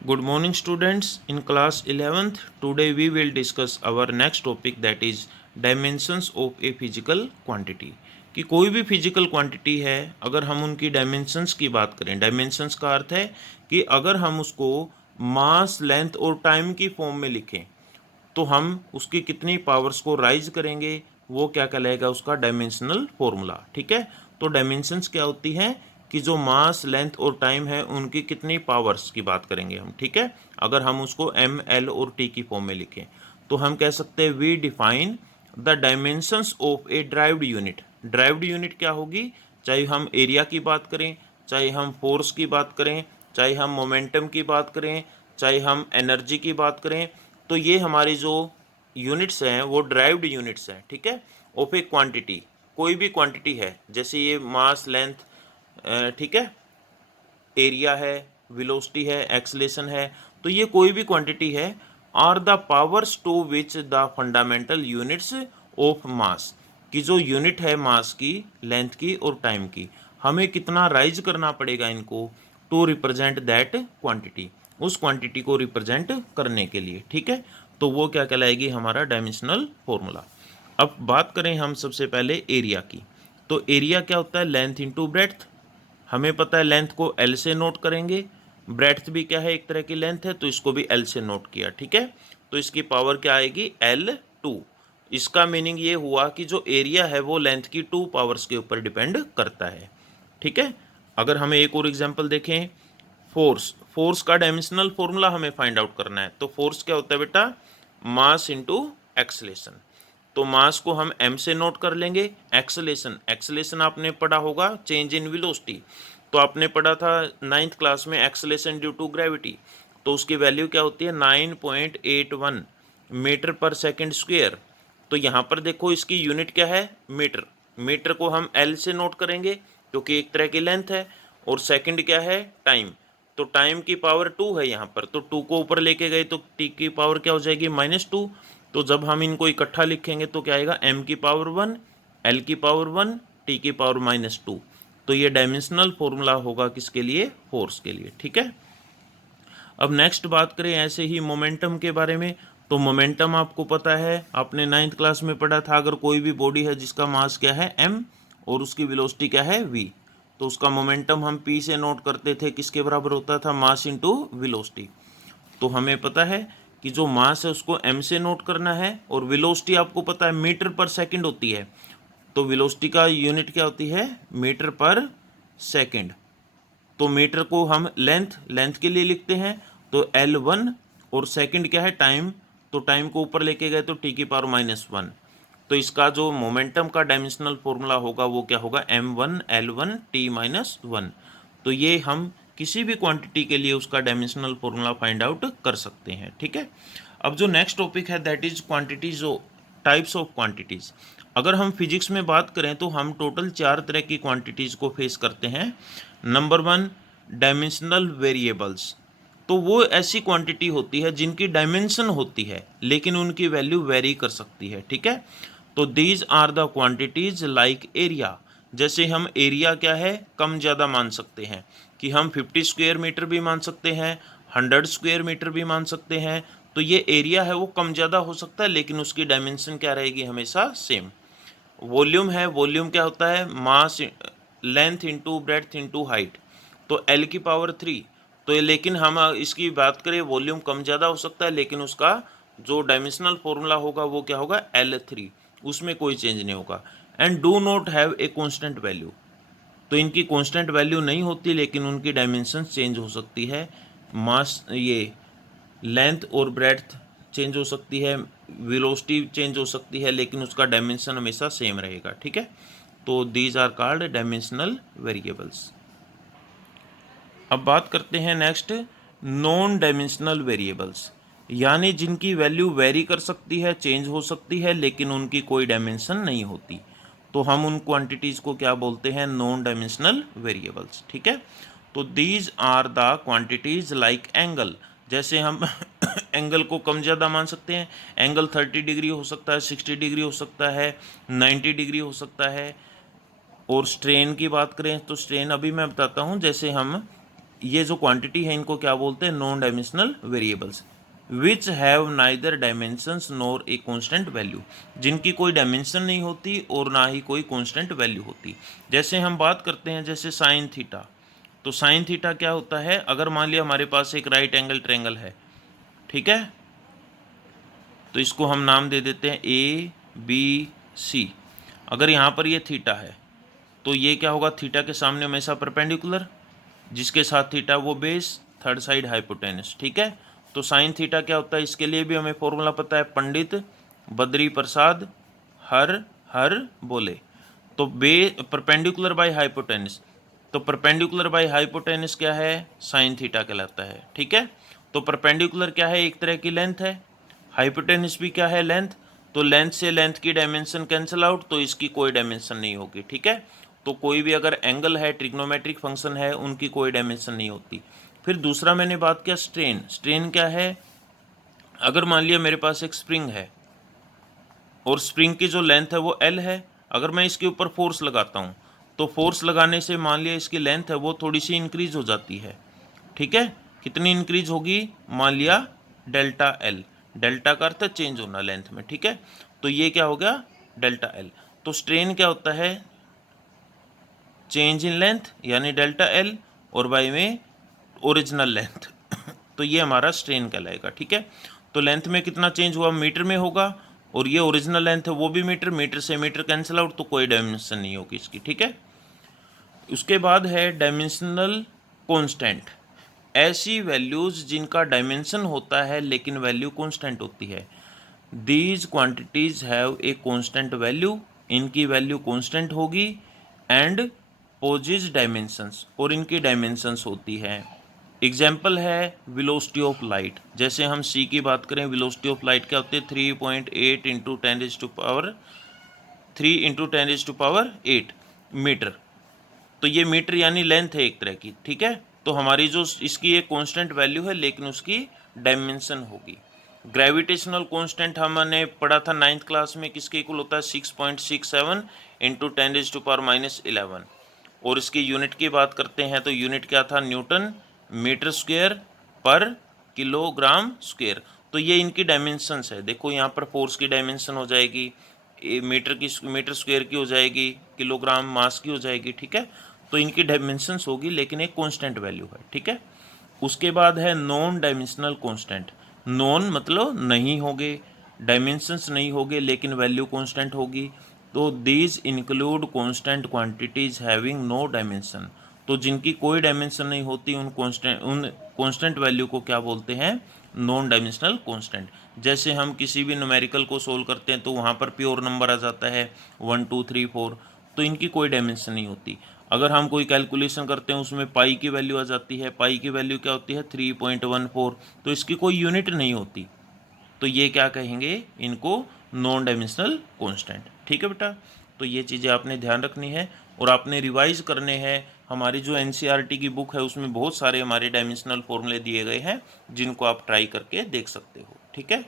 Good morning students. In class 11th, today we will discuss our next topic, that is dimensions of a physical quantity. कि कोई भी physical quantity है, अगर हम उनकी dimensions की बात करें, डायमेंशंस का अर्थ है कि अगर हम उसको मास, लेंथ और टाइम की फॉर्म में लिखें तो हम उसकी कितनी पावर्स को राइज करेंगे, वो क्या कहलाएगा, उसका डायमेंशनल फॉर्मूला। ठीक है, तो डायमेंशंस क्या होती हैं कि जो मास, लेंथ और टाइम है उनकी कितनी पावर्स की बात करेंगे हम। ठीक है, अगर हम उसको एम, एल और टी की फॉर्म में लिखें तो हम कह सकते हैं we define the dimensions of a derived unit. Derived unit क्या होगी, चाहे हम एरिया की बात करें, चाहे हम फोर्स की बात करें, चाहे हम मोमेंटम की बात करें, चाहे हम एनर्जी की बात करें, तो ये हमारी जो यूनिट्स हैं वो ड्राइव्ड यूनिट्स हैं। ठीक है, ऑफ ए क्वांटिटी, कोई भी क्वांटिटी है, जैसे ये मास, लेंथ, ठीक है, एरिया है, वेलोसिटी है, एक्सेलेरेशन है, तो ये कोई भी क्वांटिटी है, are the powers to which the fundamental units of mass, की जो यूनिट है मास की, लेंथ की और टाइम की, हमें कितना राइज करना पड़ेगा इनको टू रिप्रेजेंट दैट क्वांटिटी, उस क्वांटिटी को रिप्रेजेंट करने के लिए। ठीक है, तो वो क्या कहलाएगी, हमारा डायमेंशनल फॉर्मूला। अब बात करें हम सबसे पहले एरिया की, तो एरिया क्या होता है, लेंथ इंटू ब्रेड्थ। हमें पता है लेंथ को एल से नोट करेंगे, ब्रेड्थ भी क्या है, एक तरह की लेंथ है, तो इसको भी एल से नोट किया। ठीक है, तो इसकी पावर क्या आएगी, L2। इसका मीनिंग ये हुआ कि जो एरिया है वो लेंथ की 2 पावर्स के ऊपर डिपेंड करता है। ठीक है, अगर हमें एक और एग्जांपल देखें, फोर्स, फोर्स का डायमेंशनल फॉर्मूला हमें फाइंड आउट करना है, तो फोर्स क्या होता है बेटा, मास इंटू एक्सलेशन। तो मास को हम m से नोट कर लेंगे, एक्सेलेरेशन, एक्सेलेरेशन आपने पढ़ा होगा चेंज इन वेलोसिटी, तो आपने पढ़ा था 9th क्लास में एक्सेलेरेशन ड्यू टू ग्रेविटी, तो उसकी वैल्यू क्या होती है 9.81 मीटर पर सेकंड स्क्वायर। तो यहाँ पर देखो इसकी यूनिट क्या है, मीटर, मीटर को हम L से नोट करेंगे क्योंकि एक तरह की लेंथ है, और सेकंड क्या है, टाइम, तो टाइम की पावर 2 है यहाँ पर, तो 2 को ऊपर लेके गए तो t की पावर क्या हो जाएगी, -2। तो जब हम इनको इकट्ठा लिखेंगे तो क्या आएगा, m की पावर 1, l की पावर 1, t की पावर -2। तो ये डायमेंशनल फॉर्मूला होगा किसके लिए, फोर्स के लिए। ठीक है, अब नेक्स्ट बात करें ऐसे ही मोमेंटम के बारे में, तो मोमेंटम आपको पता है, आपने 9th क्लास में पढ़ा था, अगर कोई भी बॉडी है जिसका मास क्या है m और उसकी वेलोसिटी क्या है v, तो उसका मोमेंटम हम p से नोट करते थे, किसके बराबर होता था, मास इंटू वेलोसिटी। तो हमें पता है कि जो मास है उसको m से नोट करना है, और वेलोसिटी आपको पता है मीटर पर सेकंड होती है, तो वेलोसिटी का यूनिट क्या होती है, मीटर पर सेकंड। तो मीटर को हम लेंथ, लेंथ के लिए लिखते हैं, तो L1, और सेकंड क्या है, टाइम, तो टाइम को ऊपर लेके गए तो t की पावर -1। तो इसका जो मोमेंटम का डायमेंशनल फॉर्मूला होगा वो क्या होगा, m1 L1 t-1। तो ये हम किसी भी क्वांटिटी के लिए उसका डायमेंशनल फॉर्मूला फाइंड आउट कर सकते हैं। ठीक है, अब जो नेक्स्ट टॉपिक है that is quantities, types of quantities. अगर हम फिजिक्स में बात करें तो हम टोटल 4 तरह की क्वांटिटीज को फेस करते हैं। नंबर 1, डायमेंशनल वेरिएबल्स, तो वो ऐसी क्वांटिटी होती है जिनकी डायमेंशन होती है लेकिन उनकी वैल्यू वेरी कर सकती है। ठीक है, तो these are the quantities like area, जैसे हम एरिया क्या है, कम ज़्यादा मान सकते हैं, कि हम 50 स्क्वायर मीटर भी मान सकते हैं, 100 स्क्वायर मीटर भी मान सकते हैं, तो ये एरिया है वो कम ज़्यादा हो सकता है लेकिन उसकी डायमेंशन क्या रहेगी, हमेशा सेम। वॉल्यूम है, वॉल्यूम क्या होता है, mass, length into breadth into height, तो एल की पावर 3। तो ये, लेकिन हम इसकी बात करें, वॉल्यूम कम ज़्यादा हो सकता है लेकिन उसका जो डायमेंशनल फॉर्मूला होगा वो क्या होगा, L3, उसमें कोई चेंज नहीं होगा। And do not have a constant value, तो इनकी कॉन्स्टेंट वैल्यू नहीं होती लेकिन उनकी डायमेंशन चेंज हो सकती है, मास, ये लेंथ और ब्रेड्थ चेंज हो सकती है, वेलोसिटी चेंज हो सकती है, लेकिन उसका डायमेंशन हमेशा सेम रहेगा। ठीक है, तो these are called dimensional variables. अब बात करते हैं नेक्स्ट, नॉन डायमेंशनल वेरिएबल्स, यानी जिनकी वैल्यू वेरी कर सकती है, चेंज हो सकती है लेकिन उनकी कोई डायमेंशन नहीं होती, तो हम उन क्वांटिटीज़ को क्या बोलते हैं, नॉन डायमेंशनल वेरिएबल्स। ठीक है, तो these are the quantities like angle, जैसे हम एंगल को कम ज़्यादा मान सकते हैं, एंगल 30 डिग्री हो सकता है, 60 डिग्री हो सकता है, 90 डिग्री हो सकता है। और स्ट्रेन की बात करें तो स्ट्रेन अभी मैं बताता हूँ, जैसे हम ये जो क्वांटिटी है इनको क्या बोलते हैं, non dimensional variables, which have neither dimensions nor a constant value, जिनकी कोई डायमेंशन नहीं होती और ना ही कोई कांस्टेंट वैल्यू होती। जैसे हम बात करते हैं जैसे साइन थीटा, तो साइन थीटा क्या होता है, अगर मान लिया हमारे पास एक राइट एंगल ट्रायंगल है, ठीक है, तो इसको हम नाम दे देते हैं ए बी सी। अगर यहाँ पर ये थीटा है तो ये क्या होगा, थीटा के सामने हमेशा परपेंडिकुलर, जिसके साथ थीटा वो बेस, थर्ड साइड हाइपोटेनस, ठीक है। तो साइन थीटा क्या होता है, इसके लिए भी हमें फॉर्मूला पता है, पंडित बद्री प्रसाद हर हर बोले। तो परपेंडिकुलर बाय हाइपोटेनस, तो परपेंडिकुलर बाय हाइपोटेनस क्या है, साइन थीटा कहलाता है, ठीक है। तो परपेंडिकुलर क्या है, एक तरह की लेंथ है, हाइपोटेनस भी क्या है, लेंथ। तो लेंथ से लेंथ की डायमेंशन कैंसिल आउट, तो इसकी कोई डायमेंशन नहीं होगी, ठीक है। तो कोई भी अगर एंगल है, ट्रिग्नोमेट्रिक फंक्शन है, उनकी कोई डायमेंशन नहीं होती। फिर दूसरा मैंने बात किया स्ट्रेन, स्ट्रेन क्या है, अगर मान लिया मेरे पास एक स्प्रिंग है और स्प्रिंग की जो लेंथ है वो L है, अगर मैं इसके ऊपर फोर्स लगाता हूँ तो फोर्स लगाने से मान लिया इसकी लेंथ है वो थोड़ी सी इंक्रीज हो जाती है, ठीक है। कितनी इंक्रीज होगी, मान लिया डेल्टा L, डेल्टा का अर्थ है चेंज होना लेंथ में, ठीक है। तो ये क्या हो गया, डेल्टा L। तो स्ट्रेन क्या होता है, चेंज इन लेंथ यानी डेल्टा L, और बाई में ओरिजिनल लेंथ तो ये हमारा स्ट्रेन कहलाएगा, ठीक है। तो लेंथ में कितना चेंज हुआ, मीटर में होगा, और ये ओरिजिनल लेंथ है वो भी मीटर, मीटर से मीटर कैंसिल आउट, तो कोई डायमेंशन नहीं होगी इसकी, ठीक है। उसके बाद है डायमेंशनल कांस्टेंट, ऐसी वैल्यूज जिनका डायमेंशन होता है लेकिन वैल्यू कांस्टेंट होती है। These quantities have a constant value, इनकी वैल्यू कांस्टेंट होगी, एंड पोजेज डायमेंशंस, और इनकी डायमेंशंस होती है। एग्जाम्पल है वेलोसिटी ऑफ लाइट, जैसे हम सी की बात करें, वेलोसिटी ऑफ लाइट क्या होती है, 3.8 इंटू 10⁸ मीटर। तो ये मीटर यानी लेंथ है एक तरह की, ठीक है। तो हमारी जो इसकी एक कांस्टेंट वैल्यू है लेकिन उसकी डायमेंशन होगी। ग्रेविटेशनल कांस्टेंट हमने पढ़ा था 9th क्लास में, किसके इक्वल होता है, 6.67 इंटू 10⁻11। और इसकी यूनिट की बात करते हैं तो यूनिट क्या था, न्यूटन मीटर स्क्वायर पर किलोग्राम स्क्वायर। तो ये इनकी डायमेंशंस है, देखो यहाँ पर फोर्स की डायमेंशन हो जाएगी, मीटर स्क्वायर की हो जाएगी, किलोग्राम मास की हो जाएगी, ठीक है। तो इनकी डायमेंशंस होगी लेकिन एक कांस्टेंट वैल्यू है, ठीक है। उसके बाद है नॉन डायमेंशनल कांस्टेंट, नॉन मतलब नहीं होंगे, डायमेंशंस नहीं होंगे लेकिन वैल्यू कांस्टेंट होगी। तो these include constant quantities having no dimension, तो जिनकी कोई डायमेंशन नहीं होती उन कांस्टेंट वैल्यू को क्या बोलते हैं, नॉन डायमेंशनल कांस्टेंट। जैसे हम किसी भी न्यूमेरिकल को सोल्व करते हैं तो वहाँ पर प्योर नंबर आ जाता है 1 2 3 4, तो इनकी कोई डायमेंशन नहीं होती। अगर हम कोई कैलकुलेशन करते हैं उसमें पाई की वैल्यू आ जाती है, पाई की वैल्यू क्या होती है 3.14, तो इसकी कोई यूनिट नहीं होती, तो ये क्या कहेंगे, इनको नॉन डायमेंशनल कांस्टेंट, ठीक है बेटा। तो ये चीज़ें आपने ध्यान रखनी है और आपने रिवाइज करने हैं। हमारी जो एनसीईआरटी की बुक है उसमें बहुत सारे हमारे डायमेंशनल फॉर्मूले दिए गए हैं जिनको आप ट्राई करके देख सकते हो, ठीक है।